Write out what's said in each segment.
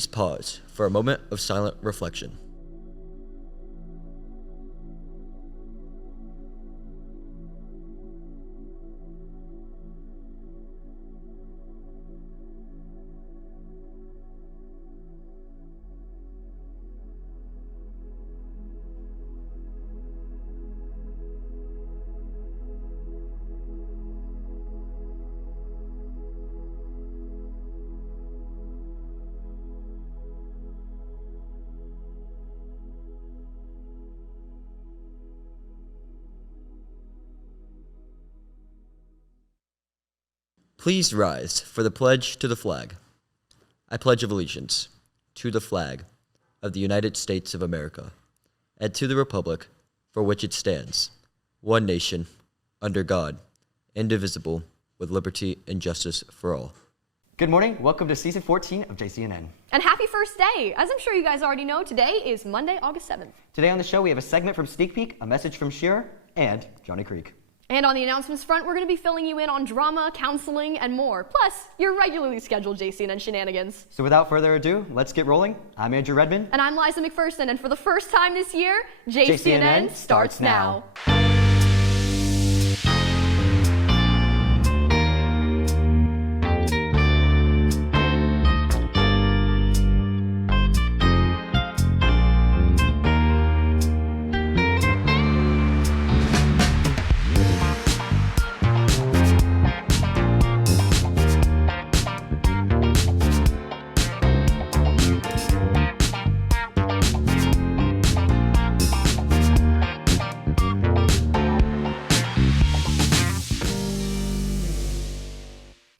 Please pause for a moment of silent reflection. Please rise for the pledge to the flag. I pledge allegiance to the flag of the United States of America and to the republic for which it stands, one nation, under God, indivisible, with liberty and justice for all. Good morning. Welcome to season 14 of JCNN. And happy first day! As I'm sure you guys already know, today is Monday, August 7th. Today on the show, we have a segment from Sneak Peek, a message from Shearer, and Johnny Creek. And on the announcements front, we're going to be filling you in on drama, counseling, and more. Plus, your regularly scheduled JCNN shenanigans. So without further ado, let's get rolling. I'm Andrew Redman. And I'm Liza McPherson, and for the first time this year, JCNN starts now.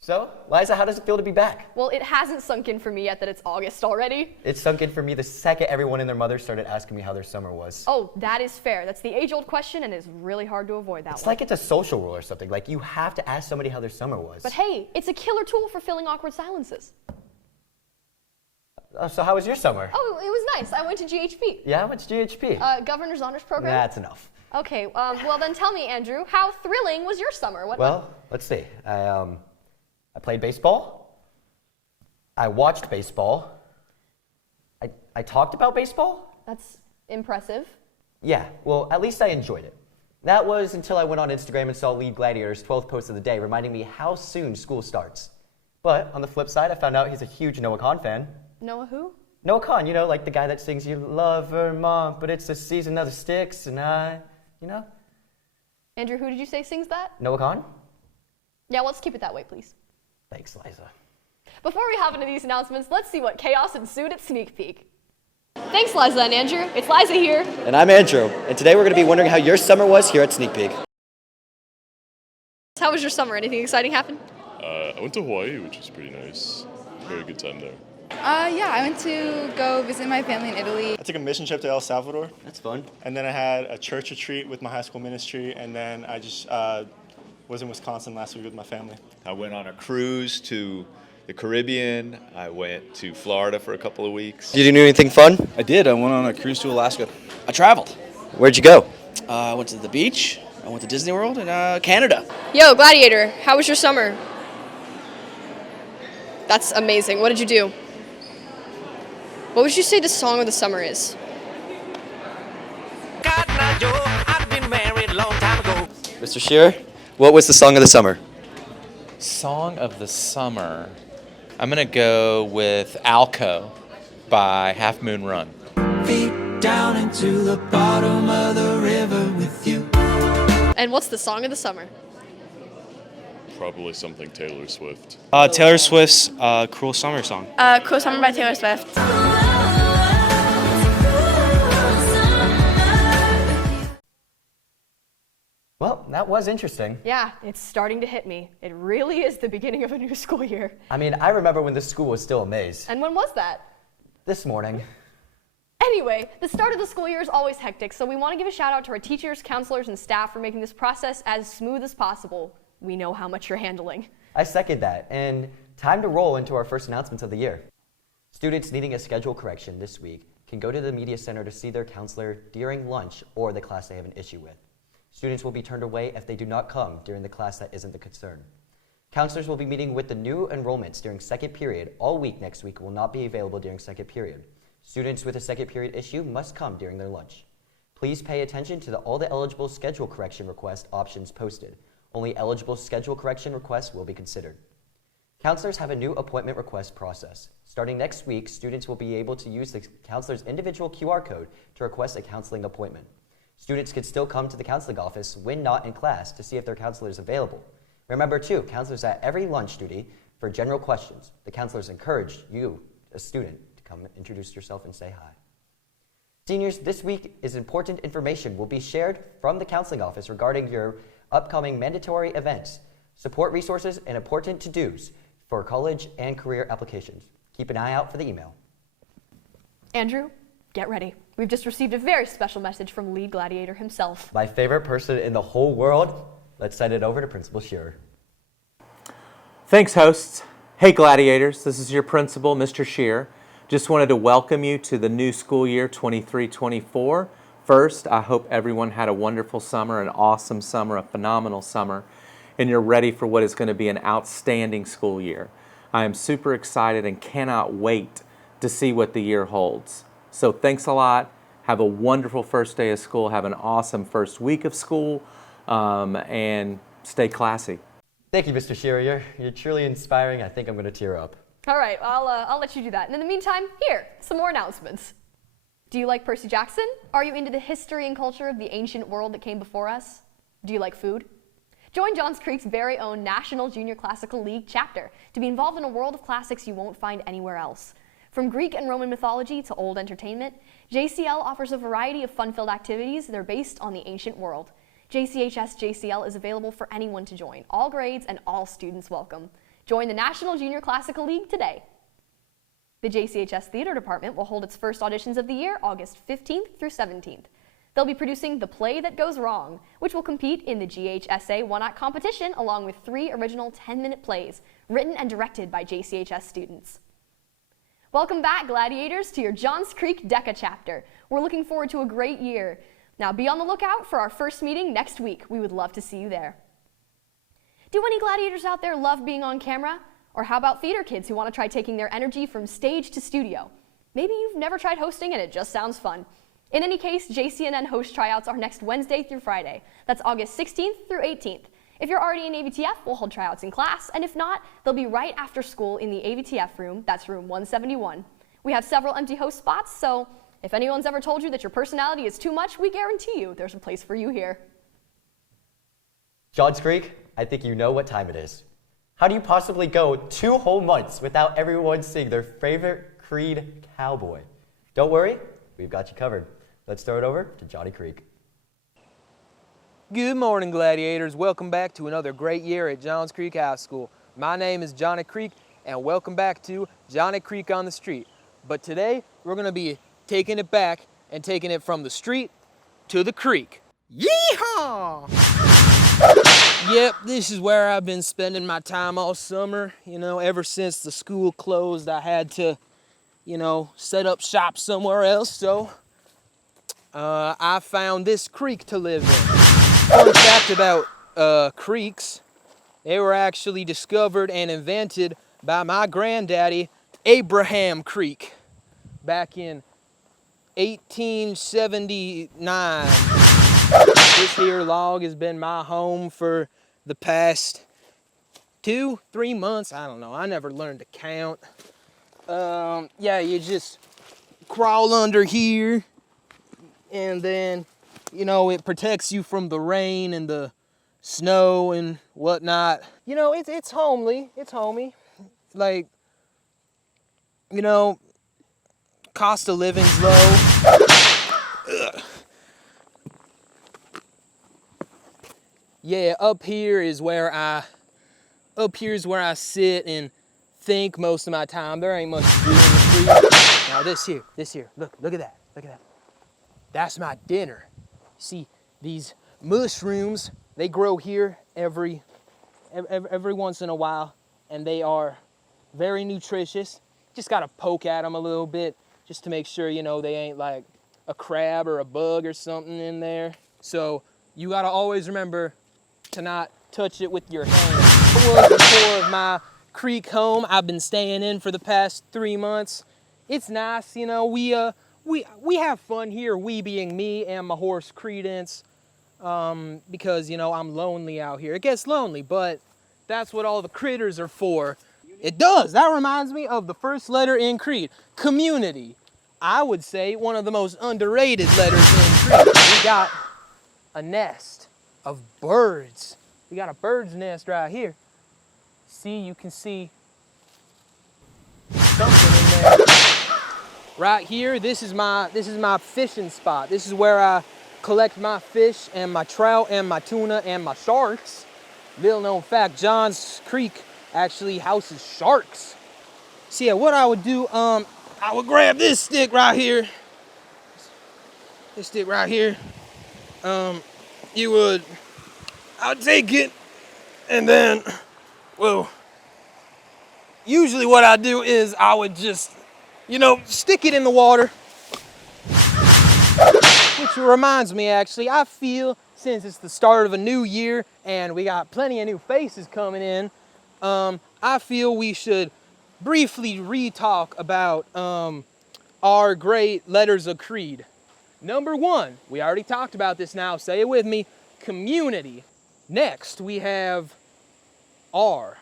So, Liza, how does it feel to be back? Well, it hasn't sunk in for me yet that it's August already. It sunk in for me the second everyone and their mother started asking me how their summer was. Oh, that is fair. That's the age-old question, and it's really hard to avoid that It's one. like it's a social rule or something. Like, you have to ask somebody how their summer was. But hey, it's a killer tool for filling awkward silences. So how was your summer? Oh, it was nice. I went to GHP. Yeah, what's GHP? Governor's Honors Program. That's enough. Okay, well then tell me, Andrew, how thrilling was your summer? Well, let's see. I played baseball. I watched baseball. I talked about baseball. That's impressive. Yeah, well, at least I enjoyed it. That was until I went on Instagram and saw Lead Gladiator's 12th post of the day, reminding me how soon school starts. But on the flip side, I found out he's a huge Noah Kahn fan. Noah who? Noah Kahn, you know, like the guy that sings "You love Vermont, but it's the season of the sticks," and you know? Andrew, who did you say sings that? Noah Kahn? Yeah, let's keep it that way, please. Thanks, Liza. Before we hop into these announcements, let's see what chaos ensued at Sneak Peek. Thanks, Liza and Andrew. It's Liza here. And I'm Andrew, and today we're going to be wondering how your summer was here at Sneak Peek. How was your summer? Anything exciting happen? I went to Hawaii, which was pretty nice. Very good time there. Yeah, I went to go visit my family in Italy. I took a mission trip to El Salvador. That's fun. And then I had a church retreat with my high school ministry, and then I just was in Wisconsin last week with my family. I went on a cruise to the Caribbean. I went to Florida for a couple of weeks. Did you do anything fun? I did. I went on a cruise to Alaska. I traveled. Where'd you go? I went to the beach. I went to Disney World and Canada. Yo, Gladiator, how was your summer? That's amazing. What did you do? What would you say the song of the summer is? Mr. Shearer, what was the song of the summer? Song of the summer. I'm gonna go with Alco by Half Moon Run. Feet down into the bottom of the river with you. And what's the song of the summer? Probably something Taylor Swift. Taylor Swift's Cruel Summer song. Cruel Summer by Taylor Swift. Well, that was interesting. Yeah, it's starting to hit me. It really is the beginning of a new school year. I mean, I remember when this school was still a maze. And when was that? This morning. Anyway, the start of the school year is always hectic, so we want to give a shout out to our teachers, counselors, and staff for making this process as smooth as possible. We know how much you're handling. I second that, and time to roll into our first announcements of the year. Students needing a schedule correction this week can go to the media center to see their counselor during lunch or the class they have an issue with. Students will be turned away if they do not come during the class that isn't the concern. Counselors will be meeting with the new enrollments during second period all week next week and will not be available during second period. Students with a second period issue must come during their lunch. Please pay attention to all the eligible schedule correction request options posted. Only eligible schedule correction requests will be considered. Counselors have a new appointment request process. Starting next week, students will be able to use the counselor's individual QR code to request a counseling appointment. Students can still come to the counseling office when not in class to see if their counselor is available. Remember too, counselors at every lunch duty for general questions. The counselors encourage you, a student, to come introduce yourself and say hi. Seniors, this week is important information will be shared from the counseling office regarding your upcoming mandatory events, support resources, and important to-dos for college and career applications. Keep an eye out for the email. Andrew, get ready. We've just received a very special message from Lead Gladiator himself. My favorite person in the whole world. Let's send it over to Principal Shearer. Thanks, hosts. Hey, Gladiators. This is your principal, Mr. Shearer. Just wanted to welcome you to the new school year 23-24. First, I hope everyone had a wonderful summer, an awesome summer, a phenomenal summer, and you're ready for what is going to be an outstanding school year. I am super excited and cannot wait to see what the year holds. So thanks a lot. Have a wonderful first day of school. Have an awesome first week of school, and stay classy. Thank you, Mr. Shearer. You're truly inspiring. I think I'm going to tear up. All right, I'll let you do that. And in the meantime, here, some more announcements. Do you like Percy Jackson? Are you into the history and culture of the ancient world that came before us? Do you like food? Join Johns Creek's very own National Junior Classical League chapter to be involved in a world of classics you won't find anywhere else. From Greek and Roman mythology to old entertainment, JCL offers a variety of fun-filled activities that are based on the ancient world. JCHS JCL is available for anyone to join, all grades and all students welcome. Join the National Junior Classical League today. The JCHS Theater Department will hold its first auditions of the year August 15th through 17th. They'll be producing The Play That Goes Wrong, which will compete in the GHSA one-act competition along with 3 original 10-minute plays written and directed by JCHS students. Welcome back, Gladiators, to your Johns Creek DECA chapter. We're looking forward to a great year. Now be on the lookout for our first meeting next week. We would love to see you there. Do any Gladiators out there love being on camera? Or how about theater kids who want to try taking their energy from stage to studio? Maybe you've never tried hosting and it just sounds fun. In any case, JCNN host tryouts are next Wednesday through Friday. That's August 16th through 18th. If you're already in AVTF, we'll hold tryouts in class, and if not, they'll be right after school in the AVTF room. That's room 171. We have several empty host spots, so if anyone's ever told you that your personality is too much, we guarantee you there's a place for you here. Johns Creek, I think you know what time it is. How do you possibly go 2 whole months without everyone seeing their favorite Creed cowboy? Don't worry, we've got you covered. Let's throw it over to Johnny Creek. Good morning, Gladiators. Welcome back to another great year at Johns Creek High School. My name is Johnny Creek, and welcome back to Johnny Creek on the Street. But today, we're going to be taking it back and taking it from the street to the creek. Yeehaw! Yep, this is where I've been spending my time all summer. You know, ever since the school closed, I had to, set up shop somewhere else. So, I found this creek to live in. Fun fact about creeks, they were actually discovered and invented by my granddaddy, Abraham Creek, back in 1879. This here log has been my home for the past 2-3 months. I don't know, I never learned to count. Yeah, you just crawl under here, and then it protects you from the rain and the snow and whatnot. It's homely. It's homey. Like, cost of living's low. Ugh. Yeah, up here is where I sit and think most of my time. There ain't much to do in the creek. Now this here, look at that. That's my dinner. See, these mushrooms, they grow here every once in a while, and they are very nutritious. Just gotta poke at them a little bit just to make sure, they ain't like a crab or a bug or something in there. So you gotta always remember to not touch it with your hands. was the tour of my creek home. I've been staying in for the past 3 months. It's nice, you know, we have fun here, we being me and my horse Credence, because, you know, I'm lonely out here. It gets lonely, but that's what all the critters are for. It does. That reminds me of the first letter in Creed, community. I would say one of the most underrated letters in Creed. We got a nest of birds. We got a bird's nest right here. See, you can see something in there. Right here, this is my fishing spot. This is where I collect my fish and my trout and my tuna and my sharks. Little known fact, Johns Creek actually houses sharks. So yeah, what I would do, I would grab this stick right here. This stick right here. I would take it and then, well, usually what I do is I would just, you know, stick it in the water. Which reminds me, actually, I feel since it's the start of a new year and we got plenty of new faces coming in, I feel we should briefly re-talk about our great letters of creed. Number 1, we already talked about this now, say it with me, community. Next, we have R.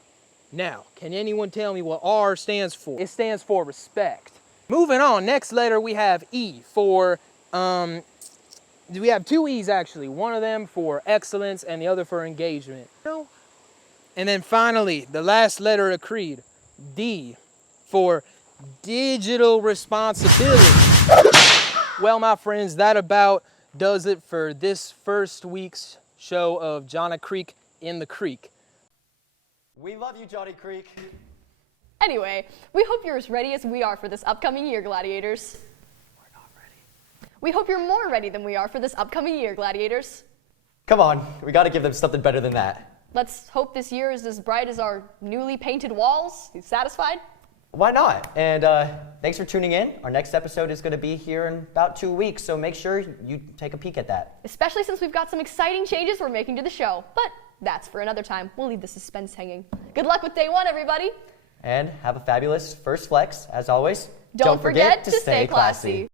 Now, can anyone tell me what R stands for? It stands for respect. Moving on, next letter we have E for, we have 2 E's actually. One of them for excellence and the other for engagement. And then finally, the last letter of creed, D, for digital responsibility. Well, my friends, that about does it for this first week's show of Johnny Creek in the Creek. We love you, Johnny Creek. Anyway, we hope you're as ready as we are for this upcoming year, Gladiators. We're not ready. We hope you're more ready than we are for this upcoming year, Gladiators. Come on, we gotta give them something better than that. Let's hope this year is as bright as our newly painted walls. You satisfied? Why not? And thanks for tuning in. Our next episode is going to be here in about 2 weeks, so make sure you take a peek at that. Especially since we've got some exciting changes we're making to the show. But that's for another time. We'll leave the suspense hanging. Good luck with day 1, everybody. And have a fabulous first flex, as always. Don't forget to stay classy.